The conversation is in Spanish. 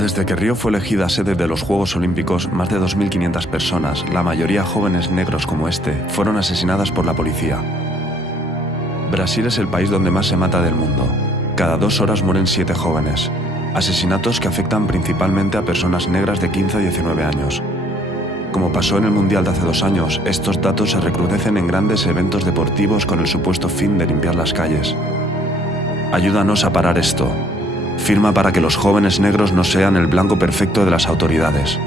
Desde que Río fue elegida sede de los Juegos Olímpicos, más de 2.500 personas, la mayoría jóvenes negros como este, fueron asesinadas por la policía. Brasil es el país donde más se mata del mundo. Cada 2 horas mueren 7 jóvenes. Asesinatos que afectan principalmente a personas negras de 15 a 19 años. Como pasó en el Mundial de hace 2 años, estos datos se recrudecen en grandes eventos deportivos con el supuesto fin de limpiar las calles. Ayúdanos a parar esto. Firma para que los jóvenes negros no sean el blanco perfecto de las autoridades.